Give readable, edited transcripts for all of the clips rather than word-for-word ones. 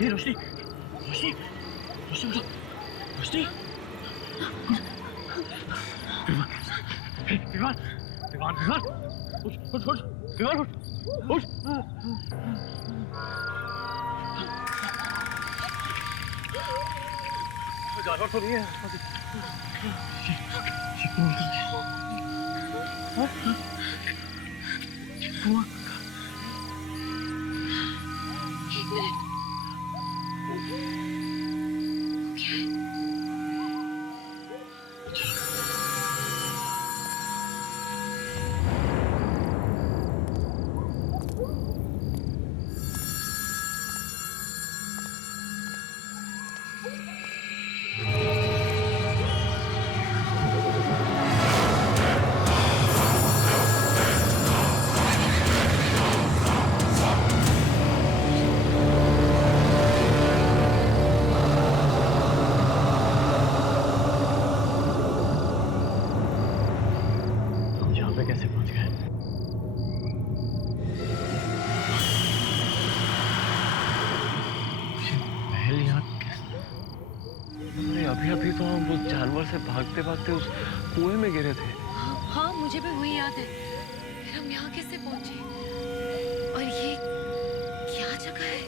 ये रोशनी रोशनी रोशनी उठो रोशनी विमान विमान विमान उठ उठ उठ विमान उठ उठ जानवर तो नहीं है एक मिनट अभी तो हम उस जानवर से भागते भागते उस कुएं में गिरे थे। हाँ मुझे भी वही याद है। फिर हम यहाँ कैसे पहुंचे? और ये क्या जगह है?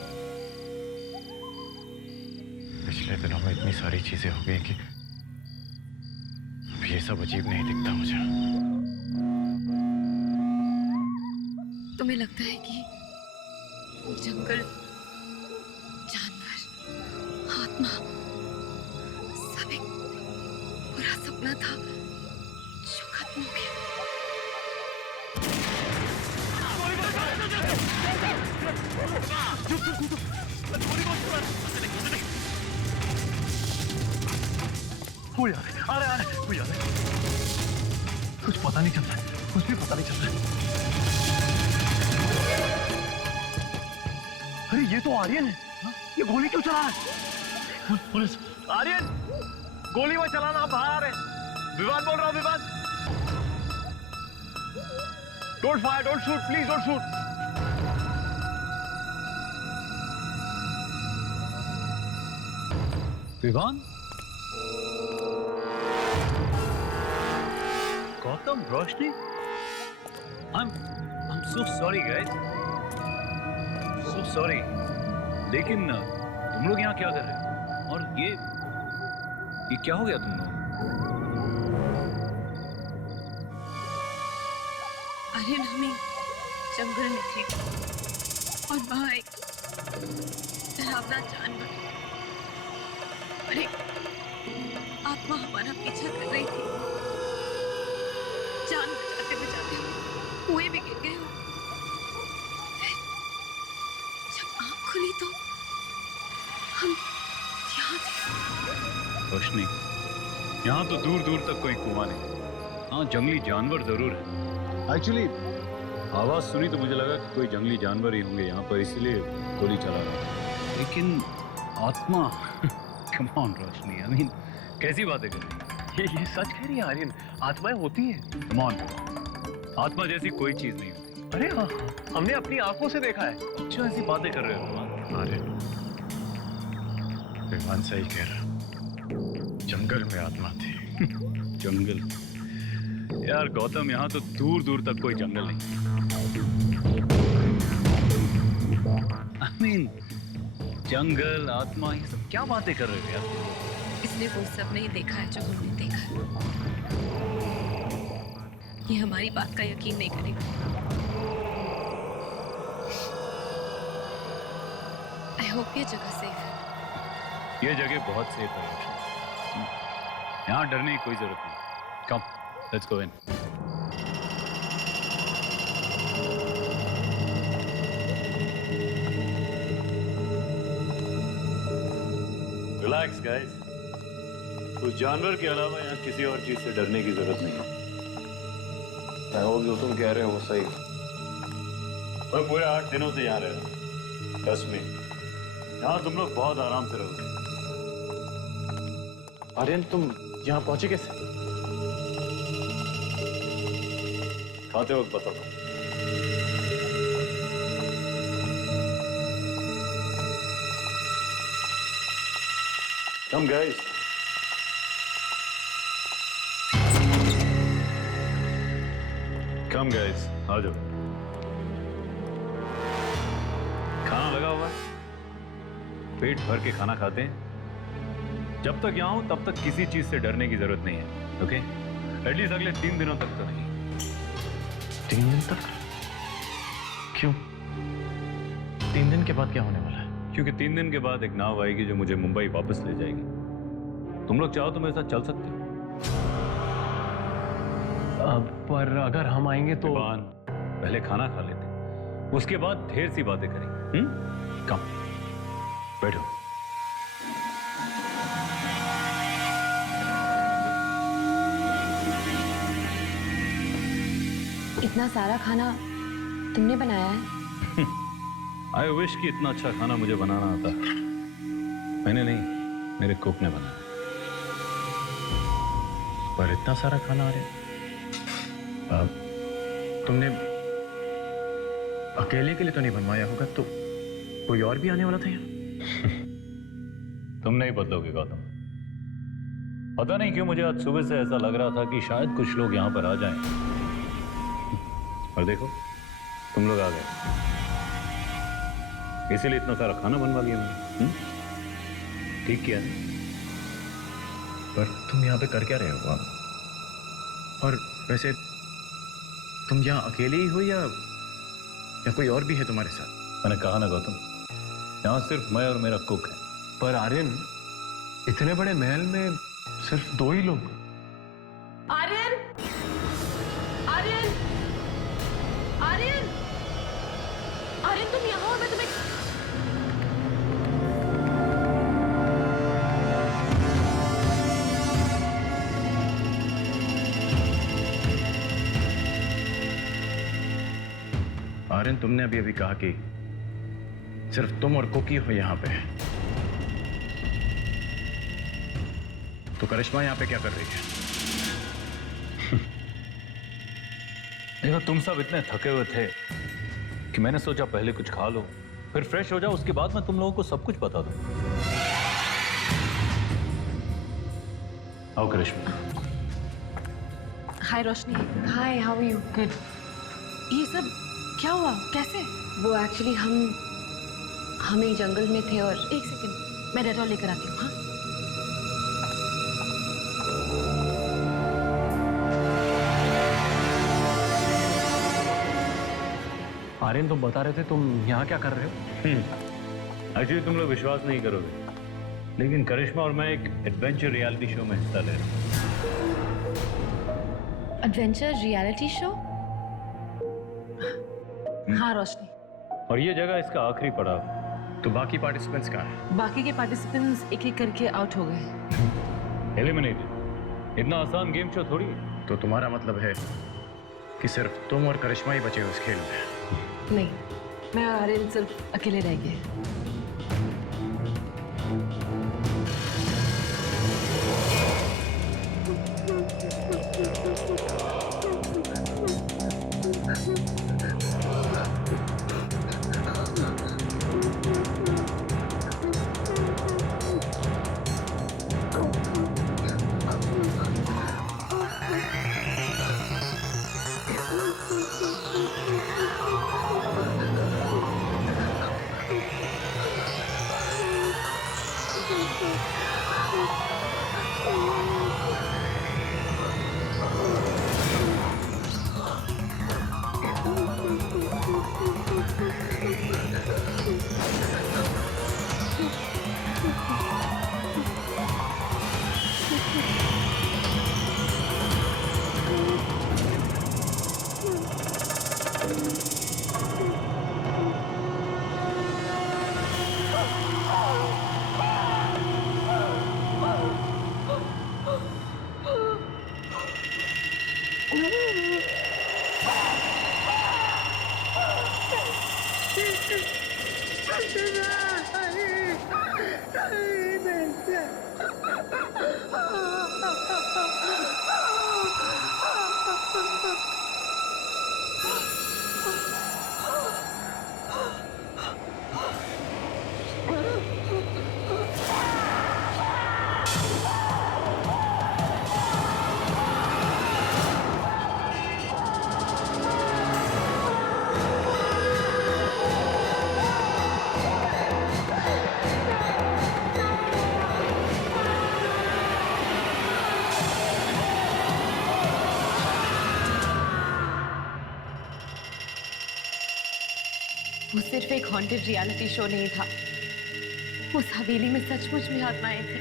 पिछले दिनों में इतनी सारी चीजें हो गई कि ये सब अजीब नहीं दिखता मुझे। तुम्हें लगता है कि जंगल, जानवर, आत्मा सब एक बुरा सपना था जो खत्म हो गया? कुछ पता नहीं चल रहा है, कुछ भी पता नहीं चल रहा है। अरे ये तो आर्यन है। ये गोली क्यों चला रहा है? पुलिस आर्यन गोली मत चलाना, बाहर है। विवान बोल रहा हूं, Vivaan. Don't fire, don't shoot, please don't shoot. Vivaan, Gautam, Roshni, I'm so sorry guys, so sorry। लेकिन तुम लोग यहाँ क्या कर रहे हो? और ये क्या हो गया तुम लोग? आर्यन, हमें जंगल में थे और वहां एक डरावना जानवर और एक आत्मा हमारा पीछा कर रही थी। जान बचाते बचाते कुएं में गिर गए। जब आंख खुली तो हम यहाँ थे। रोशनी, यहाँ तो दूर दूर तक कोई कुआं नहीं। हाँ, जंगली जानवर जरूर है। एक्चुअली आवाज सुनी तो मुझे लगा कि कोई जंगली जानवर ही होंगे यहाँ पर, इसलिए गोली चला रहा। लेकिन आत्मा come on Roshni, I mean कैसी बातें कर रही है? ये सच कह रही है आर्यन, आत्माएं होती हैं। कम ऑन, आत्मा जैसी कोई चीज नहीं होती। अरे हाँ, हमने अपनी आंखों से देखा है। क्यों ऐसी बातें कर रहे हो? आर्यन, विमान सही कह रहा, जंगल में आत्मा थी। जंगल? यार गौतम, यहाँ तो दूर दूर तक कोई जंगल नहीं। आई मीन जंगल, आत्मा, ये सब क्या बातें कर रहे हो यार? इसने वो सब नहीं देखा है जो हमने देखा है। ये हमारी बात का यकीन नहीं करेगा। आई होप ये जगह सेफ है। ये जगह बहुत सेफ है। यहाँ डरने की कोई जरूरत नहीं। Come, let's go in. Relax guys, उस जानवर के अलावा यहाँ किसी और चीज से डरने की जरूरत नहीं है। मैं होप जो तुम कह रहे हो वो सही। मैं पूरे 8 दिनों से यहाँ रह रहा हूँ। 10 में यहाँ तुम लोग बहुत आराम से रहोगे। आर्यन, तुम यहाँ पहुंचे कैसे? खाते वक्त बताता हूँ। Come guys. कम गाइस, आ जाओ। खाना लगा हुआ है, पेट भर के खाना खाते हैं। जब तक यहाँ हूं तब तक किसी चीज से डरने की जरूरत नहीं है, ओके? एटलीस्ट अगले 3 दिनों तक तो नहीं। 3 दिन तक? क्यों? 3 दिन के बाद क्या होने वाला है? क्योंकि 3 दिन के बाद एक नाव आएगी जो मुझे मुंबई वापस ले जाएगी। तुम लोग चाहो तो मेरे साथ चल सकते हो। पर अगर हम आएंगे तो इरफान, पहले खाना खा लेते, उसके बाद ढेर सी बातें करेंगे। कम, बैठो। इतना सारा खाना तुमने बनाया है? आई विश कि इतना अच्छा खाना मुझे बनाना आता। मैंने नहीं, मेरे कुक ने बनाया। पर इतना सारा खाना आ रहा है। तुमने अकेले के लिए तो नहीं बनवाया होगा, तो कोई और भी आने वाला था यहाँ? तुम नहीं बदलोगे गौतम। पता नहीं क्यों मुझे आज सुबह से ऐसा लग रहा था कि शायद कुछ लोग यहाँ पर आ जाएं। और देखो, तुम लोग आ गए, इसीलिए इतना सारा खाना बनवा लिया मैंने। ठीक किया ना? पर तुम यहाँ पे कर क्या रहे हो? और वैसे तुम यहाँ अकेले ही हो या कोई और भी है तुम्हारे साथ? मैंने कहा ना गौतम, यहाँ सिर्फ मैं और मेरा कुक है। पर आर्यन, इतने बड़े महल में सिर्फ 2 ही लोग। आर्यन! आर्यन! आर्यन! आर्यन, तुम यहाँ हो? मैं तुम्हें... आर्यन, तुमने अभी कहा कि सिर्फ तुम और कुकी हो यहाँ पे, तो करिश्मा यहाँ पे क्या कर रही है? देखो, तुम सब इतने थके हुए थे कि मैंने सोचा पहले कुछ खा लो, फिर फ्रेश हो जाओ, उसके बाद मैं तुम लोगों को सब कुछ बता दूं। आओ करिश्मा। हाय रोशनी। हाय, हाउ आर यू? गुड। ये सब क्या हुआ? कैसे? वो एक्चुअली हम एक जंगल में थे और... एक सेकंड, मैं डेटॉल लेकर आती हूँ। हाँ, आर्यन, तुम बता रहे थे तुम यहाँ क्या कर रहे हो? एक्चुअली तुम लोग विश्वास नहीं करोगे, लेकिन करिश्मा और मैं एक एडवेंचर रियलिटी शो में हिस्सा ले रहे हैं। Adventure reality show? हाँ रोशनी। और ये जगह इसका आखिरी पड़ाव है। तो बाकी पार्टिसिपेंट्स कहाँ हैं? बाकी के पार्टिसिपेंट्स एक एक करके आउट हो गए। एलिमिनेटेड। इतना आसान गेम शो थोड़ी है। तो तुम्हारा मतलब है कि सिर्फ तुम और करिश्मा ही बचे हो इस खेल में? नहीं, मैं और आर्यन सिर्फ अकेले रह गए। वो सिर्फ एक हॉन्टेड रियलिटी शो नहीं था। उस हवेली में सचमुच में आत्माएं थी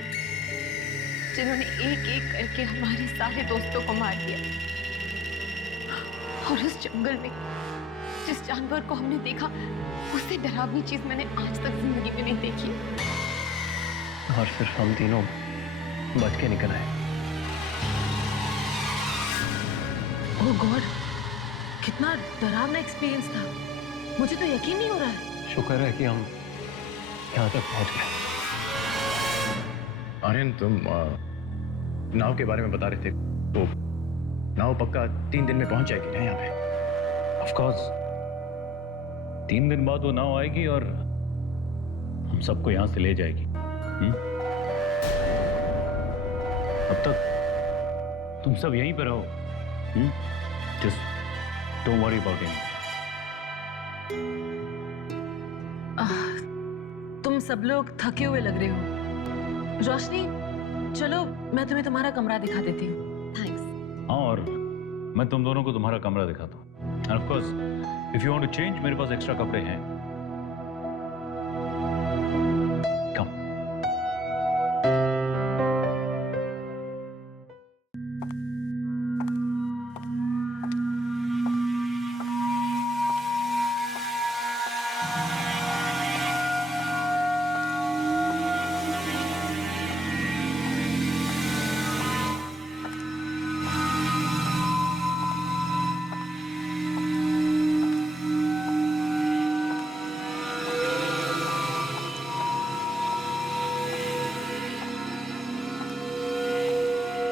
जिन्होंने एक एक करके हमारे सारे दोस्तों को मार दिया। और उस जंगल में जिस जानवर को हमने देखा, उससे डरावनी चीज मैंने आज तक जिंदगी में नहीं देखी। और सिर्फ हम तीनों बच के निकल आए। ओह गॉड, कितना डरावना एक्सपीरियंस था। मुझे तो यकीन नहीं हो रहा है। शुक्र है कि हम यहाँ तक पहुँच गए। आर्यन, तुम नाव के बारे में बता रहे थे, तो नाव पक्का 3 दिन में पहुंच जाएगी ना यहाँ पे? ऑफ कोर्स 3 दिन बाद वो नाव आएगी और हम सबको यहां से ले जाएगी। अब तक तुम सब यहीं पे रहो। Just don't worry about it. तुम सब लोग थके हुए लग रहे हो। रोशनी, चलो मैं तुम्हें तुम्हारा कमरा दिखा देती हूँ। थैंक्स। हाँ, और मैं तुम दोनों को तुम्हारा कमरा दिखाता हूँ। And of course if you want to change, मेरे पास एक्स्ट्रा कपड़े हैं। कम।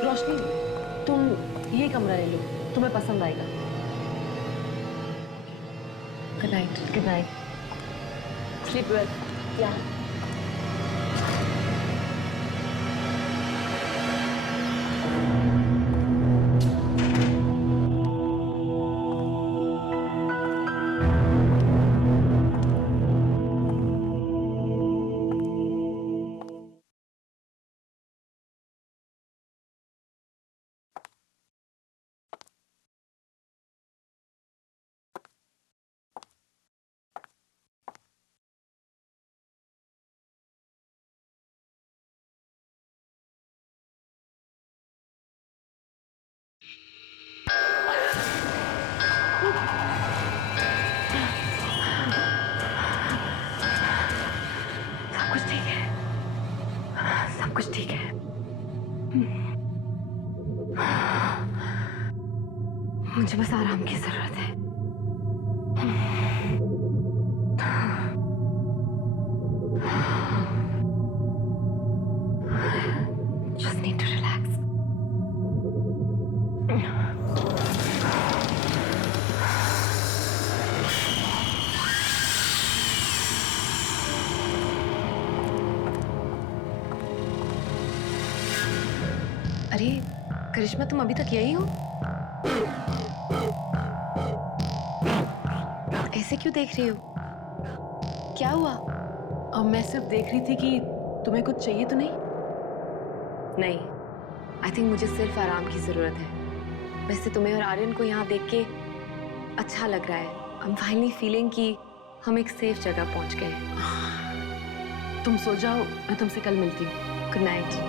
रोशनी, तुम ये कमरा ले लो, तुम्हें पसंद आएगा। Good night. Good night. Sleep well. या सब कुछ ठीक है। सब कुछ ठीक है। मुझे बस आराम की जरूरत है। Just need to relax. अरे करिश्मा, तुम अभी तक यही हो? ऐसे क्यों देख रही हो? क्या हुआ? अब मैं सिर्फ देख रही थी कि तुम्हें कुछ चाहिए तो नहीं? नहीं, आई थिंक मुझे सिर्फ आराम की जरूरत है। वैसे तुम्हें और आर्यन को यहाँ देख के अच्छा लग रहा है। आई एम फाइनली फीलिंग कि हम एक सेफ जगह पहुँच गए हैं। तुम सो जाओ, मैं तुमसे कल मिलती हूँ। Good night.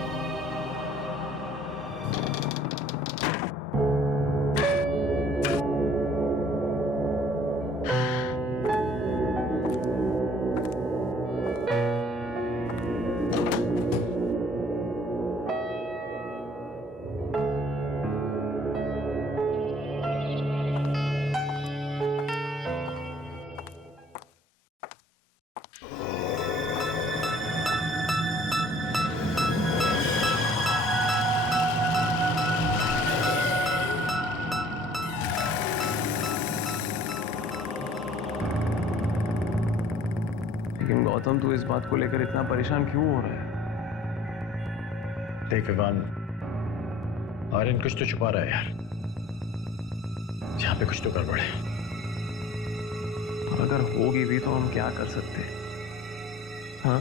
लेकिन गौतम, तू इस बात को लेकर इतना परेशान क्यों हो रहा है? देख विवान, आर्यन कुछ तो छुपा रहा है यार। यहाँ पे कुछ तो गड़बड़ है। और अगर होगी भी तो हम क्या कर सकते हैं? हाँ,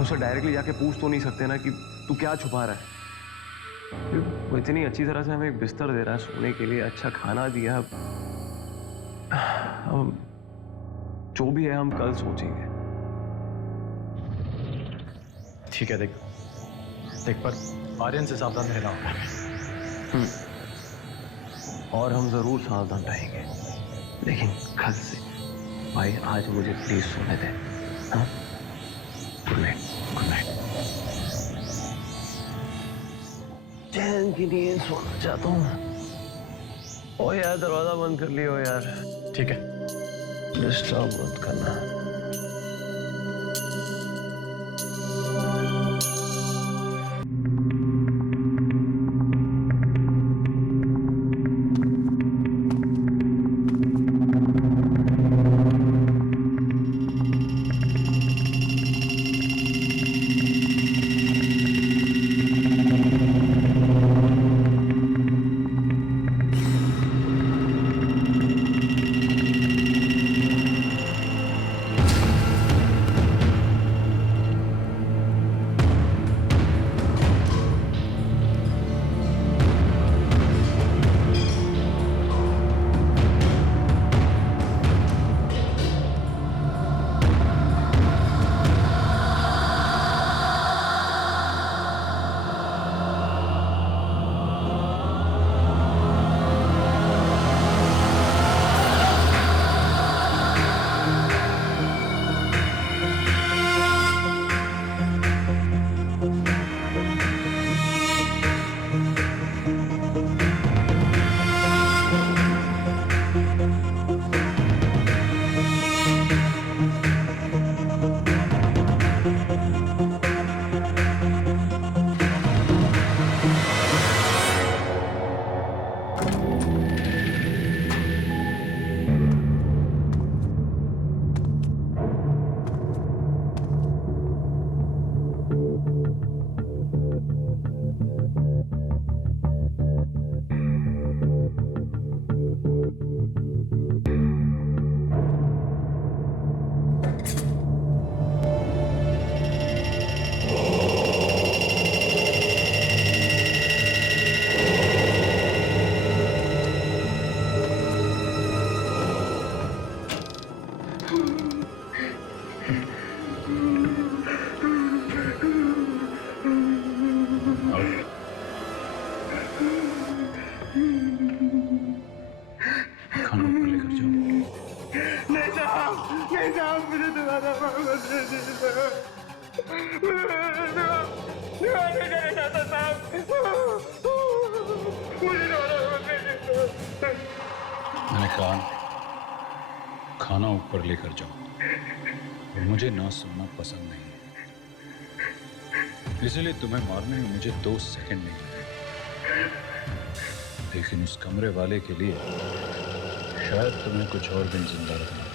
उससे डायरेक्टली जाके पूछ तो नहीं सकते ना कि तू क्या छुपा रहा है। वो इतनी अच्छी तरह से हमें एक बिस्तर दे रहा है सोने के लिए, अच्छा खाना दिया। जो भी है हम कल सोचेंगे। ठीक है, देख देख, पर आर्यन से सावधान रहना होगा। और हम जरूर सावधान रहेंगे, लेकिन कल से भाई आज मुझे प्लीज सोने दे। हाँ, गुड नाइट, गुड नाइट। चैन की नींद सोना चाहता हूँ। ओ यार दरवाजा बंद कर लियो यार। ठीक है। डिस्टर्ब मत करना। खाना ऊपर लेकर जाओ। मैंने कहा खाना ऊपर लेकर जाओ। मुझे ना सुनना पसंद नहीं है, इसलिए तुम्हें मारने में मुझे 2 सेकंड नहीं लगे। लेकिन उस कमरे वाले के लिए शायद तुम्हें कुछ और दिन जिंदा रखना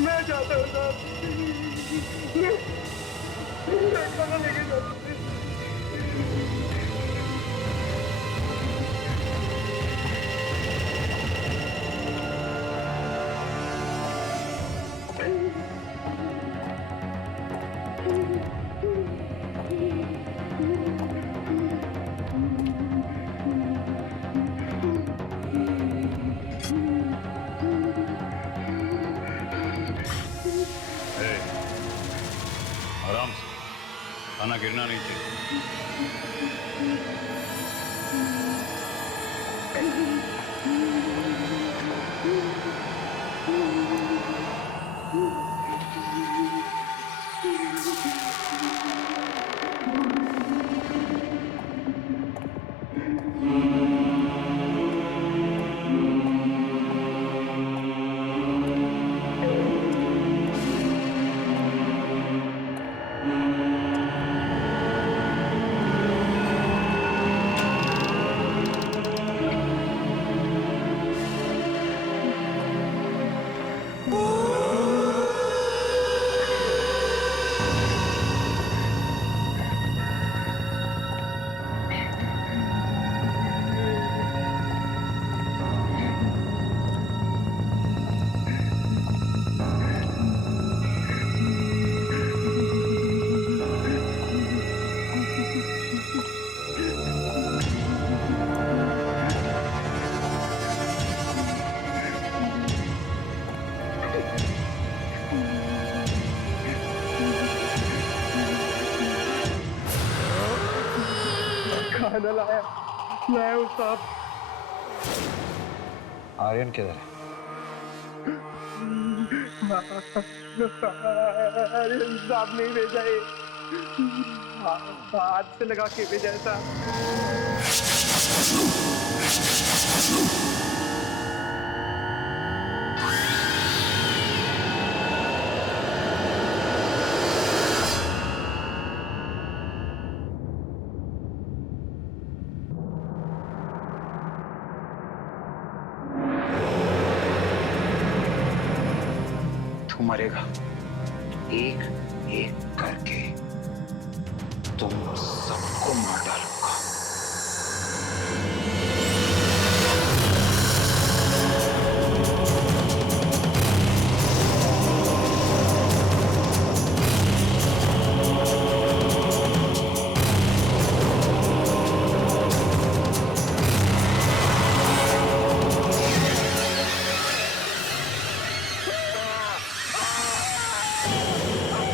मैं जाता हूँ साहब। लेके जाता हूँ। आराम से, खाना गिरना नहीं चाहिए। मैंने लाया लाया उस साहब। आर्यन किधर है? अरे साहब नहीं भेजा है, हाथ से लगा के भेजा है साहब। तू मरेगा एक एक करके, तुम